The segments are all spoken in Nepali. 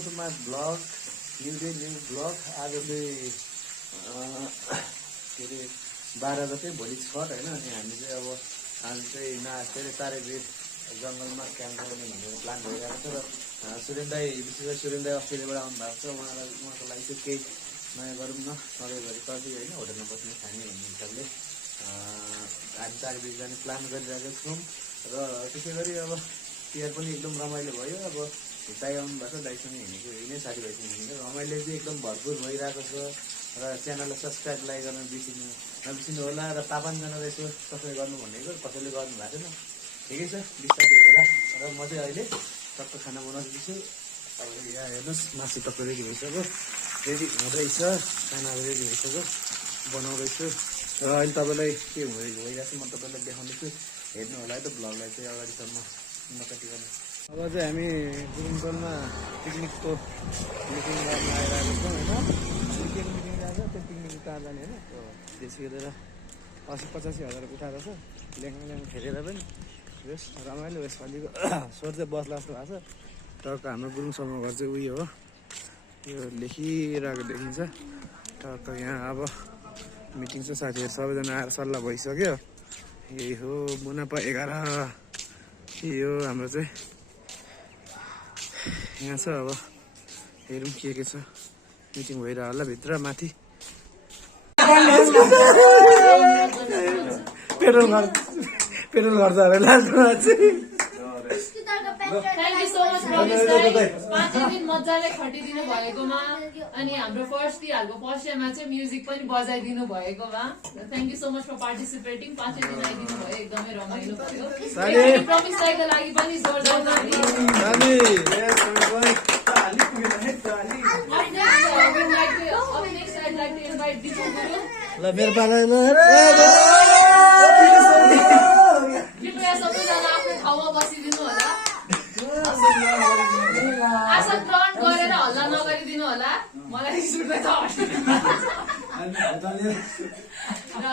Welcome to my vlog new day new vlog. आज चाहिँ के अरे 12 गते भोलि छठ होइन। अनि हामी चाहिँ अब आज चाहिँ के अरे तारेबीर जङ्गलमा क्याम्प गर्ने भनेर प्लान भइरहेको छ। र सुरेन दाई विशेष गरी सुरेन दाई अस्ट्रेलियाबाट आउनु भएको छ। उहाँको लागि चाहिँ केही नयाँ गरौँ न, सधैँभरि कति होइन होटलमा बस्ने खाने भन्ने हिसाबले हामी तारेबीर जाने प्लान गरिरहेको छौँ। र त्यसै गरी अब तिहार पनि एकदम रमाइलो भयो। अब दाइ आउनु भएको छ, दाइसँग हिँडेको हिँड्ने साथीभाइसँग हिँडेको रमाइलो चाहिँ एकदम भरपुर भइरहेको छ। र च्यानललाई सब्सक्राइब लाइक गर्न नबिर्सिनु होला। र 5-5जनाले यसो सब्सक्राइब गर्नु भनेको कसैले गर्नु भएको छैन, ठिकै छ बिस्तारै होला। र म चाहिँ अहिले टक्क खाना बनाउँदैछु। अब यहाँ हेर्नुहोस् मासु टक्क रेडी भइसक्यो, रेडी हुँदैछ, खाना रेडी भइसक्यो, बनाउँदैछु। र अहिले तपाईँलाई के भइरहेको छ म तपाईँलाई देखाउँदैछु, हेर्नु होला है त ब्लगलाई चाहिँ अगाडिसम्म नकति गर्नु। अब चाहिँ हामी गुरुङटोलमा पिकनिकको मिटिङ गर्न आइरहेको छौँ होइन। क्रिकेट मिटिङ जान्छ, त्यो पिकनिक कहाँ जाने होइन। त्यसै गरेर 80-85 हजार उठाएको छ, ल्याङ खेलेर पनि बेस रमाइलो यसपालिको स्वर चाहिँ बस्ला जस्तो भएको छ। टक्क हाम्रो गुरुङसम्म घर चाहिँ उयो हो, यो लेखिरहेको देखिन्छ टक्क यहाँ। अब मिटिङ चाहिँ साथीहरू सबैजना आएर सल्लाह भइसक्यो। यही हो मुनापा 11, यो हाम्रो चाहिँ यहाँ छ। अब हेरौँ के छ, मिटिङ भइरह होला भित्र माथि। पेट्रोल खर्च लास्टमा चाहिँ थ्याङ्क यू सो मच प्रवेश दाइ, 5 दिन मजाले खटिदिनु भएकोमा अनि हाम्रो फर्स्ट इयरको फर्स्ट इयरमा चाहिँ म्युजिक पनि बजाइदिनु भएकोमा thank you so much for participating. 5 दिन आइदिनु भयो, एकदमै रमाइलो भयो। प्रवेश दाइको लागि पनि जोरदार ताली। ल मेरो पाला कृपया सबैजना आफ्नो ठाउँमा बसिदिनु होला। आसन ग्रहण गरेर हल्ला नगरिदिनु होला, मलाई रिस उठ्दैछ। र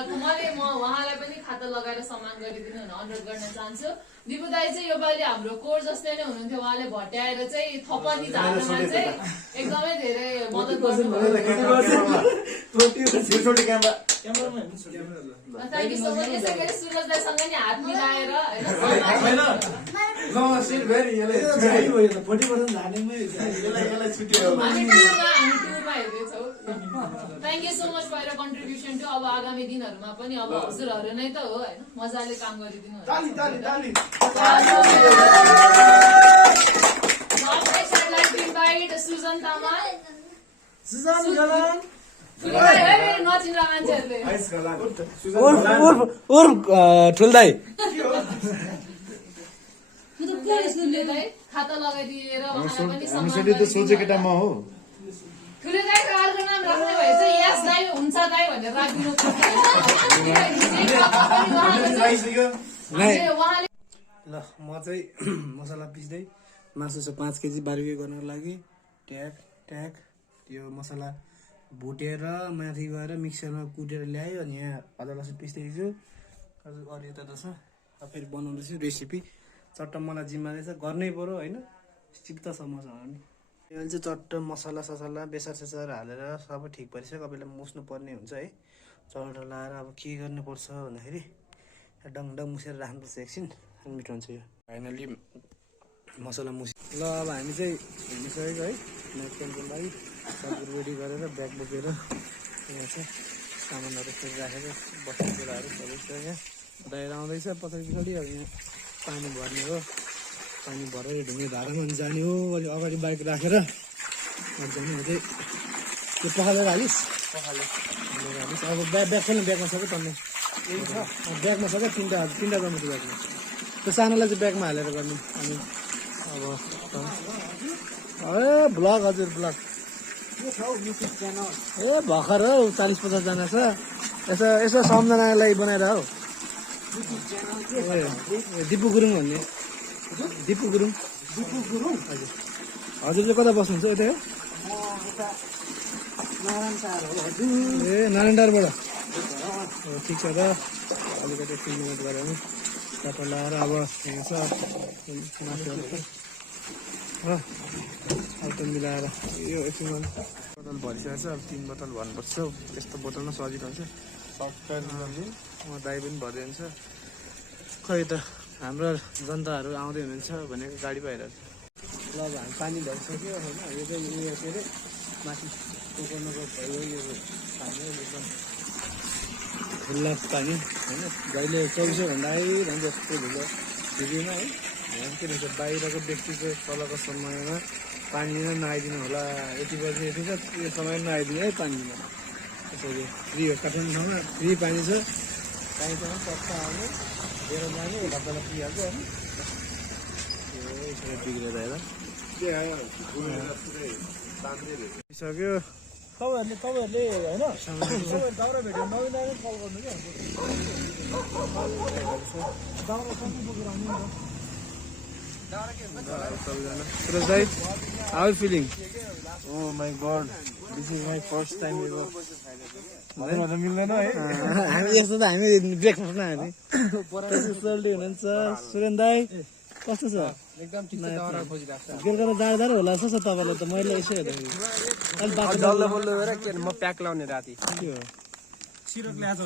म उहाँलाई पनि खाता लगाएर सम्मान गरिदिनु हुन अनुरोध गर्न चाहन्छु। दिपु दाई चाहिँ योपालि हाम्रो कोर जस्तै नै हुनुहुन्थ्यो, उहाँले भट्याएर चाहिँ थपनी झार्नमा चाहिँ एकदमै धेरै मद्दत गर्नुभयो। Thank you so much. यसै गरी सुरज दाईसँग नि हात मिलाएर thank you so much for your contribution to. अब आगामी दिनहरूमा पनि अब हजुरहरू नै त हो होइन, मजाले काम गरिदिनु होला। सुजन तामाङ, नचिन्दा मान्छेहरूले ठुल्दाई खाता लगाइदिएर सोचेको टाइममा हो। ठुलो दाईको अर्को नाम राख्ने भए चाहिँ यस दाई हुन्छ दाई भनेर राखिदिनु उहाँले। ल म चाहिँ मसला पिस्दै मासु छ 5 केजी बारबेक्यू गर्नको लागि। ट्याक त्यो मसला भुटेर माथि गएर मिक्सरमा कुटेर ल्यायो। अनि यहाँ अदुवा लसुन पिस्दैछु, अरू यता त छ। अब फेरि बनाउँदैछु रेसिपी। चट्ट मलाई जिम्मा रहेछ, गर्नै पऱ्यो होइन, सिक्दा छ मसँग नि। अहिले चाहिँ चट्ट मसला ससला बेसार हालेर सबै ठिक परिसक्यो। तपाईँलाई मुस्नु पर्ने हुन्छ है, चट्ट लाएर अब के गर्नुपर्छ भन्दाखेरि डङडङ मुसेर राख्नुपर्छ एकछिन, मिठो हुन्छ यो। फाइनली मसला मुस। ल अब हामी चाहिँ हिँडिसकेको है नेपकिनको लागि, सब रेडी गरेर ब्याग बोकेर यहाँ चाहिँ सामानहरू फेरि राखेर बस्ने कुराहरू सबै छ। यहाँ दाइर आउँदैछ पछाडि। अब यहाँ पानी भर्ने हो, पानी भरेर ढुङ्गे धारामा जाने हो। अलिक अगाडि बाइक राखेर जाने हो चाहिँ त्यो पखालेर हालिस्। अब ब्याग छैन, ब्यागमा सबै तन्ने यही छ, ब्यागमा सबै तिनवटा गर्नु त्यो ब्यागमा। त्यो सानोलाई चाहिँ ब्यागमा हालेर गर्ने। अनि अब ब्लग हजुर ब्लग ए भर्खर हौ 40-50 जना छ। यसो सम्झनालाई बनाएर हौ। दिपु गुरुङ भन्ने, दिपु गुरुङ हजुर। हजुर चाहिँ कता बस्नुहुन्छ? यतै हो ए नारायणटारबाट। ठिक छ त, अलिकति 3 मिनट गऱ्यो भने टक्क लगाएर अब यहाँ छ मासुहरू। अब बोतल मिलाएर यो एकछिन बोतल भरिसकेको छ अब 3 बोतल भन्नुपर्छ यस्तो बोतलमा सजिलो हुन्छ दाइ पनि भरिदिन्छ खै त हाम्रो जनताहरू आउँदै हुनुहुन्छ भनेको गाडी पाइरहेको छ ल अब हामी पानी भरिसक्यो होइन यो चाहिँ उयो के अरे माथि टोकनको भयो यो पानी एकदम खुल्ला पानी होइन जहिले 24 घन्टा आइरहन्छ जस्तो हुन्छ भिडियोमा है के भन्छ बाहिरको व्यक्तिको तलको समयमा पानी दिन नआइदिनु होला यति बजी यति छ यो समय नआइदिनु है पानी दिन त्यसरी फ्री हो काठमाडौँ ठाउँमा फ्री पानी छ चाहिँदैन टक्क आउने लिएर जाने घरबाट पिइहाल्छ होइन यसरी बिग्रेर हेर सक्यो तपाईँहरूले होइन दाउरा भेट्यो नवीनलाई कल गर्नु क्या दाउरा सबै बोकेर आउनु नि सबैजना सुरज दाइ how feeling Oh my god, this is my first time ever. मिल्दैन है हामी यस्तो त हामी ब्रेकफास्टमा हामी सोल्टी हुनुहुन्छ सुरेन दाई कस्तो छ एकदम ठिक छ दाउरा खोजिरहेको छ बेलुका त जाडो जाडो होला जस्तो छ तपाईँलाई त मैले यसो हेर्दाखेरि अलिक बाटो डल्लो बल्लो भएर के म प्याक लाउने राति के हो सिरक ल्याएको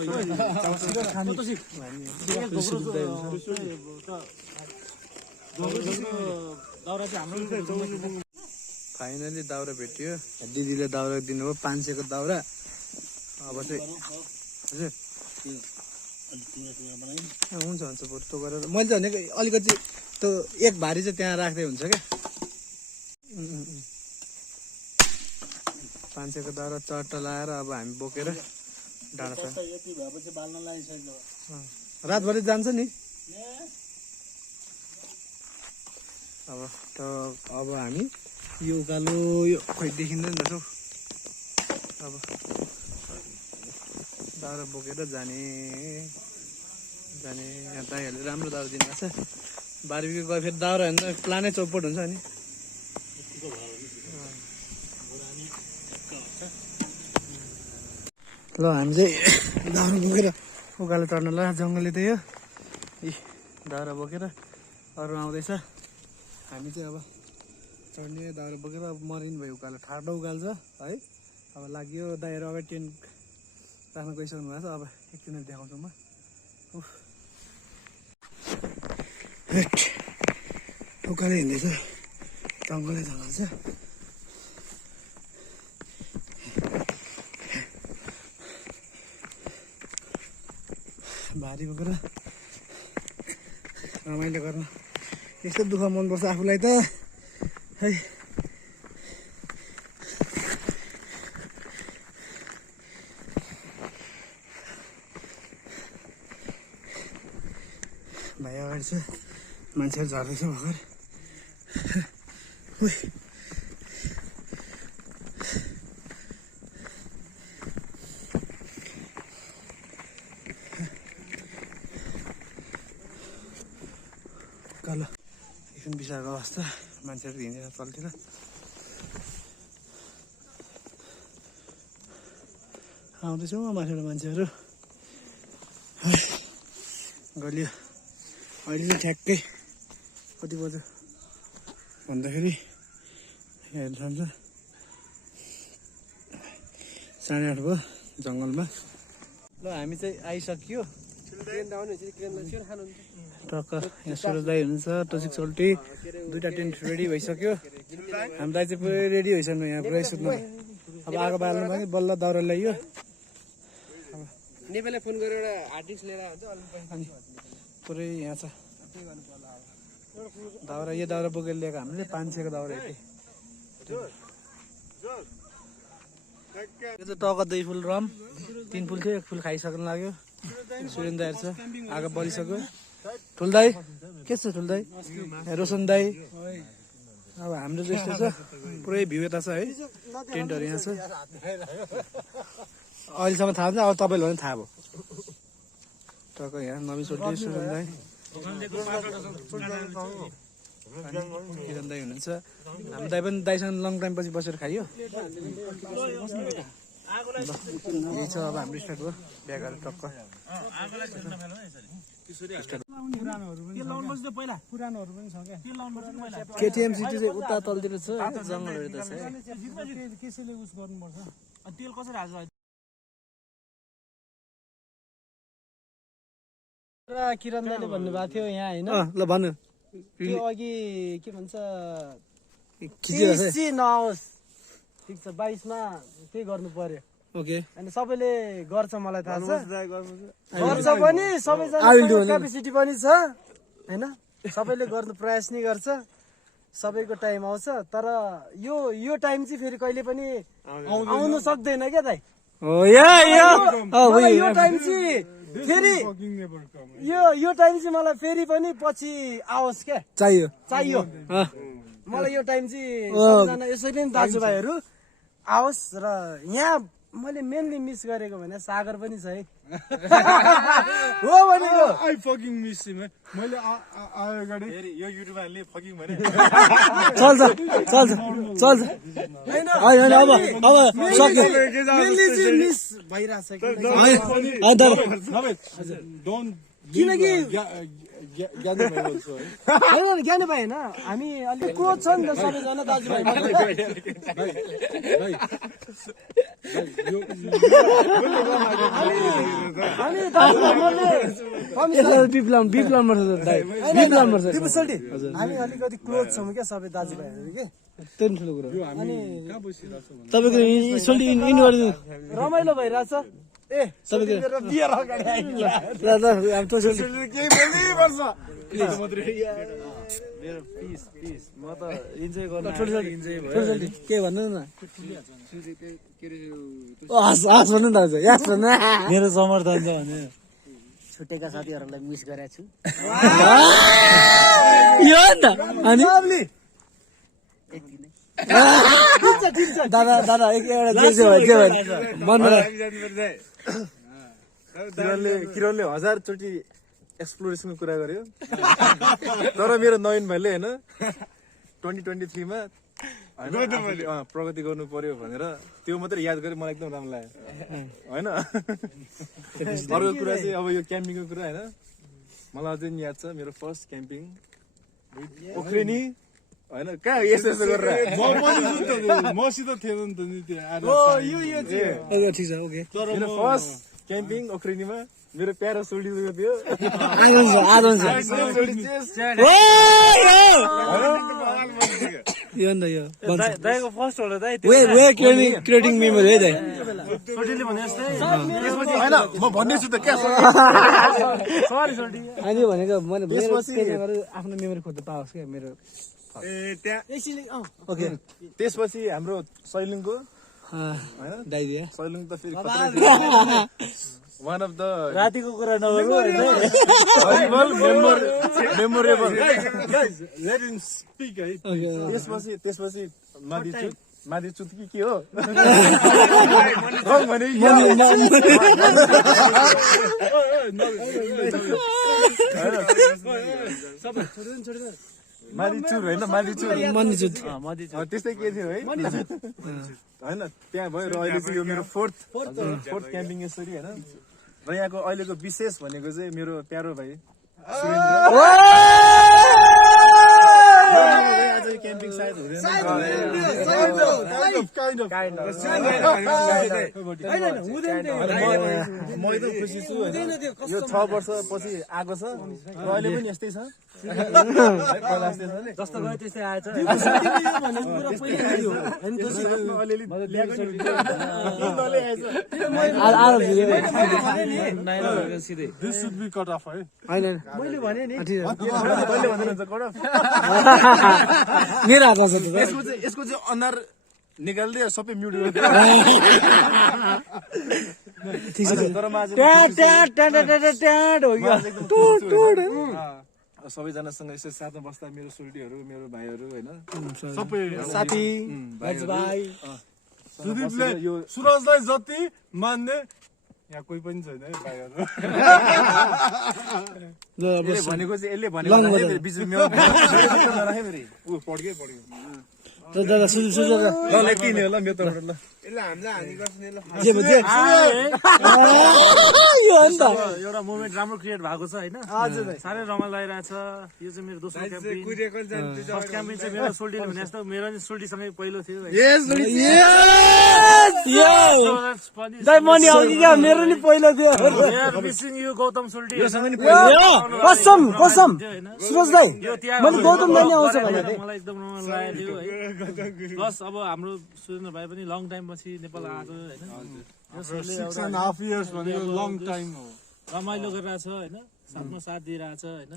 सिरक खानु दाउरा चाहिँ हाम्रो फाइनली दाउरा भेटियो दिदीले दाउरा दिनुभयो 500 को दाउरा अब चाहिँ हजुर हुन्छ हुन्छ बरु त्यो गरेर मैले चाहिँ भनेको अलिकति त्यो एक भारी चाहिँ त्यहाँ राख्दै हुन्छ क्या 500 को दाउरा चट्ट लाएर अब हामी बोकेर डाँडा छ रातभरि जान्छ नि अब हामी यो उकालो यो खोइ देखिँदैन त अब दाउरा बोकेर जाने यहाँ दाइहरूले राम्रो दाउरा दिनुभएको छ बार्बिक्यू गयो फेरि दाउरा हेर्नु प्लानै चौपट हुन्छ नि ल हामी चाहिँ दाउरा बोकेर उकालो चढ्नु ल जङ्गलले त यो दाउरा बोकेर अरू आउँदैछ हामी चाहिँ अब चढ्ने दाउरा बोकेर अब मरिन भयो उकालो ठाडो उकालो छ है अब लाग्यो दाइहरू अगाडि टेन्ट राख्न गइसक्नु भएको छ अब एकछिन देखाउँछु म उकालो हिँड्दैछ जङ्गलै जङ्गल छ भारी बोकेर रमाइलो गर्न यस्तो दुःख मनपर्छ आफूलाई त है भाइ अगाडि छ मान्छेहरू झर्दैछ भर्खर कालो एकछिन बिसाएको अवस्था मान्छेहरू हिँडेर तलतिर आउँदैछ माथिबाट मान्छेहरू गलियो अहिले चाहिँ ठ्याक्कै कति बज्यो भन्दाखेरि हेर्नु सक्छ 8:30 भयो जङ्गलमा ल हामी चाहिँ आइसक्यो टक्क यहाँ सुरज दाई हुनुहुन्छ टोसिक सोल्टी दुईटा टेन्ट रेडी भइसक्यो हामी दाइ चाहिँ पुरै रेडी भइसक्नु यहाँ पुरै सुत्नु अब आगो बाल्नु पनि बल्ल दाउरा ल्याइयो नेपालले फोन गरेर आर्टिस्ट लिएर अनि पुरै यहाँ छ दाउरा यो दाउरा बोकेर ल्याएको हामीले 500 को दाउरा यति यो चाहिँ टक्क 2 फुल रम 3 फुल थियो 1 फुल खाइसक्नु लाग्यो सुरेन दाइहरू छ आगो बलिसक्यो ठुल दाई के छ ठुल दाई रोशन दाई अब हाम्रो चाहिँ यस्तो छ पुरै भ्यू यता छ है टेन्टहरू यहाँ छ अहिलेसम्म थाहा छ अब तपाईँलाई पनि थाहा भयो टक्क यहाँ नवीन सोल्टी सुरेन दाई किरण दाई हुनुहुन्छ हाम्रो दाई पनि दाईसँग लङ टाइम पछि बसेर खाइयो यही छ अब हाम्रो स्टार्ट भयो ब्यागहरू टक्क केटीएम सिटी चाहिँ उता तलतिर छ जङ्गलहरू त छ कसैले उस गर्नुपर्छ तेल कसरी हाल्छ किरण दाइले भन्नुभएको थियो यहाँ होइन ल भन्नु त्यो अघि के भन्छ नहोस् ठिक छ 22 मा त्यही गर्नु पर्यो ओके अनि सबैले गर्छ मलाई थाहा छ गर्छ पनि सबैजना क्यापेसिटी पनि छ हैन सबैले गर्नु प्रयास नै गर्छ सबैको टाइम आउँछ तर यो टाइम चाहिँ फेरि कहिले पनि आउनु सक्दैन क्या दाइ यो टाइम चाहिँ फेरि यो टाइम चाहिँ मलाई फेरि पनि पछि आओस् क्या चाहियो मलाई यो टाइम चाहिँ सबैजना यसरी नै दाजुभाइहरू आओस् र यहाँ मैले मेनली मिस गरेको भने सागर पनि छ है हो भनेको आई फकिङ मिस हिम मैले अगाडि यो युट्युबमा हाल्ने फकिङ भने चल्छ हैन अब सक्यो मेनली चाहिँ मिस भइराछ डोन्ट किनकि ज्ञानी भाइ बोल्छ होइन ज्ञानी भाइ होइन हामी अलि क्लोज छ नि त सबैजना दाजुभाइ हामी अलिकति क्लोज छौँ क्या सबै दाजुभाइहरू के त्यो ठुलो कुरा तपाईँको रमाइलो भइरहेछ ए सबैको बियर अगाडि म त इन्जोय गर्न के भन्नु न भन्नु न मेरो समर्थन छ भने छुटेका साथीहरूलाई मिस गरेको छु अनि दादा किरणले 1000 चोटि एक्सप्लोरेसनको कुरा गर्यो तर मेरो नयन भाइले होइन 2023 मा प्रगति गर्नु पर्यो भनेर त्यो मात्रै याद गरे मलाई एकदम राम्रो लाग्यो होइन अर्को कुरा चाहिँ अब यो क्याम्पिङको कुरा होइन मलाई अझै याद छ मेरो फर्स्ट क्याम्पिङ ओख्रेनी होइन कहाँ यस्तो गरेर मसित थिएन नि त मेरो फर्स्ट क्याम्पिङ ओख्रेनीमा मेरो प्यारो सोल्डिएको थियो क्रिएटिङ मेमोरी है दाइ होइन म भन्दैछु त क्या अहिले भनेको मैले आफ्नो मेमोरी खोज्नु पाओस् क्या मेरो ओके त्यसपछि हाम्रो सैलुङको डाइरिया सैलुङ त फेरि वान अफ द रातिको कुरा नगरौँ मेमोरेबल त्यसपछि मादिचुत कि के हो मादिचुर होइन मादिचुत त्यस्तै के थियो है होइन त्यहाँ भयो र अहिले चाहिँ यो मेरो फोर्थ क्याम्पिङ यसरी होइन र यहाँको अहिलेको विशेष भनेको चाहिँ मेरो प्यारो भाइ क्याम्पिङ सायद हुँदैन म एकदम खुसी छु यो 6 वर्षपछि आएको छ र अहिले पनि यस्तै छ जस्तो गयो त्यस्तै आएछ मैले भने नि मेरो हातमा छ यसको चाहिँ अनुहार निकाल्दै सबै म्युट सबैजनासँग यसो साथमा बस्दा मेरो सोल्टीहरू मेरो भाइहरू होइन सबै साथी भाइ सुदीपले यो सुरजलाई जति मान्ने यहाँ कोही पनि छैन है भाइहरू भनेको चाहिँ यसले भनेको दादा सुझ ल यति नै होला मेरो तर्फबाट ल यो हो नि त एउटा मोमेन्ट राम्रो क्रिएट भएको छ होइन साह्रै रमाइलो लागिरहेछ यो चाहिँ मेरो दोस्रो क्याम्पिङ फर्स्ट क्याम्पिङ चाहिँ मेरो सोल्टीले भने जस्तो मेरो नि सोल्टीसँगै पहिलो थियो मनी आउँछ क्या मेरो नि पहिलो थियो मिसिङ यु गौतम सोल्टी कसम कसम सुरज दाइ मैले गौतम दाइ नै आउँछ भने मलाई एकदम रमाइलो लागेको थियो है प्लस अब हाम्रो सुरेन्द्र भाइ पनि लङ टाइम पछि नेपाल आएको होइन रमाइलो गरिरहेछ होइन साथमा साथ दिइरहेछ होइन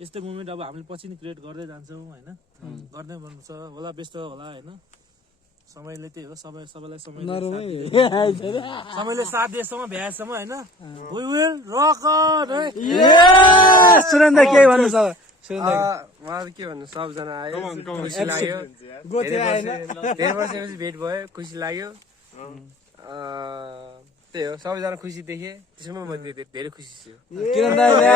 यस्तै मोमेन्ट अब हामीले पछि नि क्रिएट गर्दै जान्छौँ होइन गर्दै भन्नुहुन्छ होला व्यस्त होला होइन समयले त्यही हो सबैलाई समयले साथ दिएसम्म भ्याएसम्म होइन we will rock on Surendra के भन्नु छ उहाँहरू के भन्नु सबजना आयो खुसी लाग्यो धेरै वर्षपछि भेट भयो खुसी लाग्यो त्यही हो सबैजना खुसी देखेँ त्यसमा म धेरै खुसी छु किरण दाइले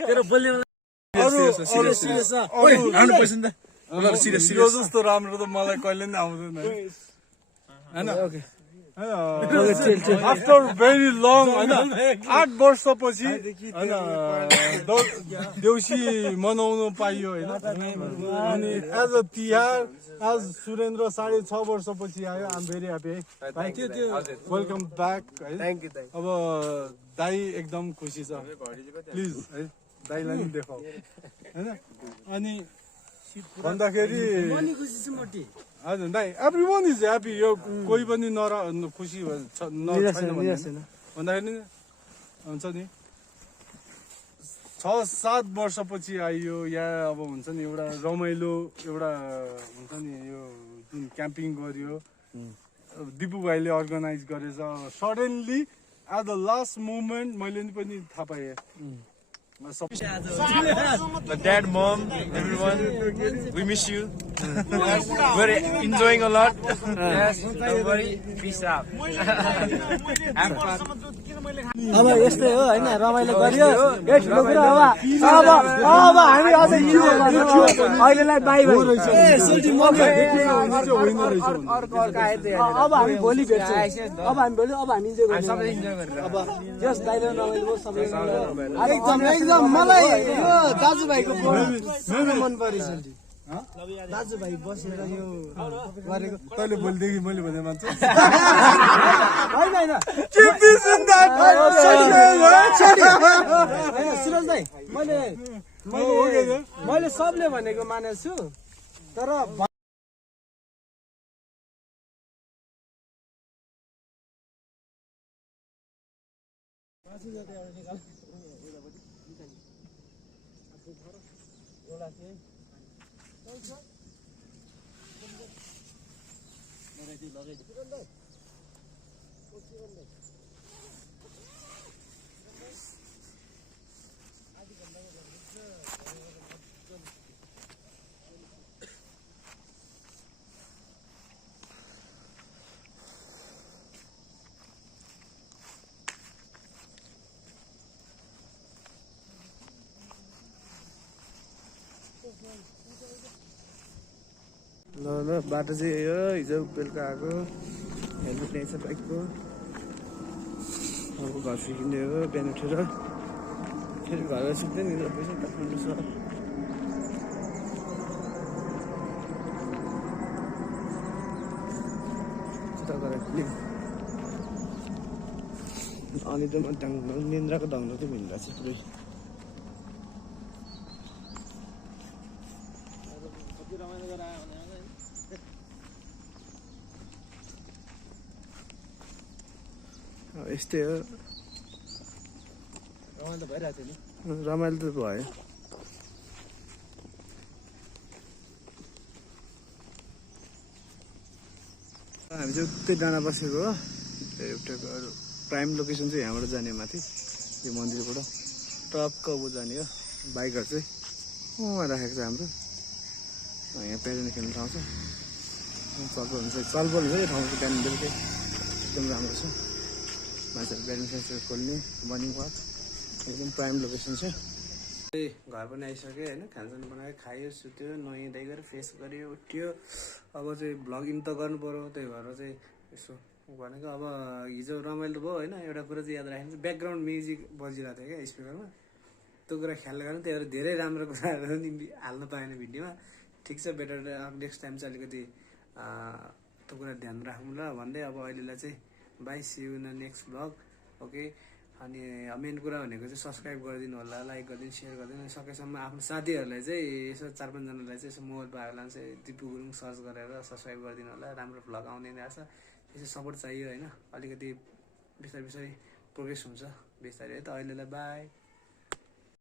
तेरो बोल्ने यो जस्तो राम्रो त मलाई कहिले नि आउँदैन आफ्टर भेरी लङ होइन 8 वर्षपछि होइन देउसी मनाउनु पाइयो होइन अनि एज अ तिहार आज सुरेन्द्र 6.5 वर्षपछि आयो आइ एम भेरी ह्याप्पी है वेलकम ब्याक है अब दाई एकदम खुसी छ प्लिज है दाईलाई नि देखाऊ होइन अनि भन्दाखेरि हजुर दाइ एभ्री वान इज ह्याप्पी यो कोही पनि खुसी छैन भन्दाखेरि हुन्छ नि 6-7 वर्षपछि आइयो या अब हुन्छ नि एउटा रमाइलो एउटा हुन्छ नि यो जुन क्याम्पिङ गरियो दिपु भाइले अर्गनाइज गरेछ suddenly at the last moment मैले पनि थाहा पाएँ My dad, mom, everyone, we miss you. We're enjoying a lot. Yes, don't worry, peace out. अब यस्तै हो होइन रमाइलो गरियो ठुलो कुरा अब हामी अझै अहिलेलाई बाई बाई अब हामी भोलि भेट्छौँ अब हामी इन्जोय गर्छौँ अब जस दाइले रमाइलो सबै एकदम मलाई यो दाजुभाइको मन पऱ्यो सोल्टी दाजुभाइ बसेर यो गरेको तैँले भोलिदेखि मैले भने मान्छ होइन सुरज दाइ मैले सबले भनेको मानेको छु तर ल बाटो चाहिँ यो हिजो बेलुका आएको हेलमेट ल्याएछ बाइकको अब घर फर्किने हो बिहान उठेर फेरि घर सुत्दै नि पैसा काठमाडौँ छ अनि त म निन्द्राको ढङ्ग चाहिँ भिन्दा छ पुरै यस्तै हो रमाइलो भइरहेको थियो नि रमाइलो त भयो हामी चाहिँ उतै डाँडा बसेको हो एउटा प्राइम लोकेसन चाहिँ यहाँबाट जाने माथि यो मन्दिरबाट टक्क उ जाने हो बाइकहरू चाहिँ उहाँ राखेको छ हाम्रो यहाँ प्यारेन्ट खेल्ने ठाउँ छ चलपल हुन्छ यो ठाउँ चाहिँ बिहान बेलुकै एकदम राम्रो छ मान्छेहरू ब्याडमिन्टन खोल्ने मर्निङ वाक एकदम प्राइम लोकेसन छ घर पनि आइसक्यो होइन, खानसान बनायो, खायो, सुत्यो, नुहाइ धुवाइ गरेर फ्रेस गऱ्यो, उठ्यो। अब चाहिँ भ्लगिङ त गर्नु पऱ्यो, त्यही भएर चाहिँ यसो भनेको। अब हिजो रमाइलो भयो होइन, एउटा कुरा चाहिँ याद राख्नु, ब्याकग्राउन्ड म्युजिक बजिरहेको थियो क्या स्पिकरमा, त्यो कुरा ख्याल गर्नु। त्यही भएर धेरै राम्रो कुराहरू नि हाल्नु पाएन भिडियोमा। ठिक छ, बेटर नेक्स्ट टाइम चाहिँ अलिकति त्यो कुरा ध्यान राखौँ ल भन्दै अब अहिलेलाई चाहिँ bye, see you in the next vlog. Okay, अनि मेन कुरा भनेको चाहिँ सब्सक्राइब गरिदिनु होला, लाइक गरिदिनु, सेयर गरिदिनु। सकेसम्म आफ्नो साथीहरूलाई चाहिँ यसो 4-5जनालाई चाहिँ यसो मोबाइल पाएकोलाई चाहिँ दिपु गुरुङ सर्च गरेर सब्सक्राइब गरिदिनु होला। राम्रो भ्लग आउँदै रहेछ, यसो सपोर्ट चाहियो होइन। अलिकति बिस्तारै बिस्तारै प्रोग्रेस हुन्छ बिस्तारै है त। अहिलेलाई बाई।